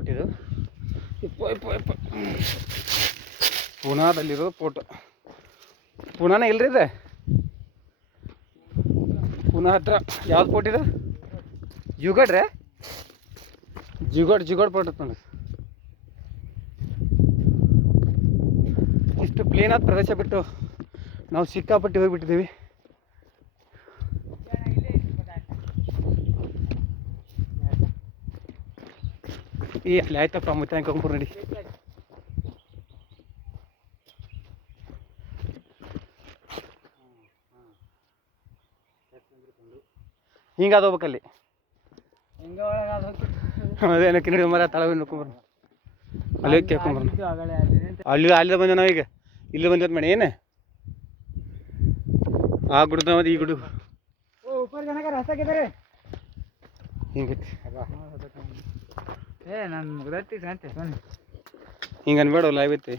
Pot ಇದು. ಇಪ್ಪ ಪುನಾದಲ್ಲಿರೋದು pot. ಪುನಾನೇ ಇಲ್ರಿ ಇದೆ. ಪುನಾ ಹತ್ರ ಯಾವ್ದು ಪೋಟ್ ಇದು? ಜುಗಡ್ರೆ ಜಿಗೋಡ್ ಪೋಟ್ ನೋಡಿ. ಇಷ್ಟು ಪ್ಲೇನಾದ ಪ್ರದೇಶ ಬಿಟ್ಟು ನಾವು ಸಿಕ್ಕಾಪಟ್ಟಿ ಹೋಗಿಬಿಟ್ಟಿದ್ದೀವಿ. ಈ ಅಲ್ಲಿ ಆಯ್ತಪ್ಪ ಮತ್ತೆ ಅಂಕೊಂಬರು ನಡಿ. ಹಿಂಗಾದ ಹೋಗ್ಬೇಕಲ್ಲಿ. ಅದೇನಕ್ಕೆ ನೋಡಿ ಮರ ತಳವಿ ನೋಡ್ಕೊಂಬರು. ಅಲ್ಲಿ ಕೇಳ್ಕೊಂಬರು. ಅಲ್ಲಿ ಬಂದ ನಾವು ಈಗ ಇಲ್ಲಿ ಬಂದಿವತ್ತು ಮೇಡ ಏನು ಆ ಗುಡ್ದ ಈ ಗುಡು ಹಿಂಗೈತಿ. ಹಿಂಗೆ ಅನ್ಬೇಡ ಲೈವ್ ಐತಿ.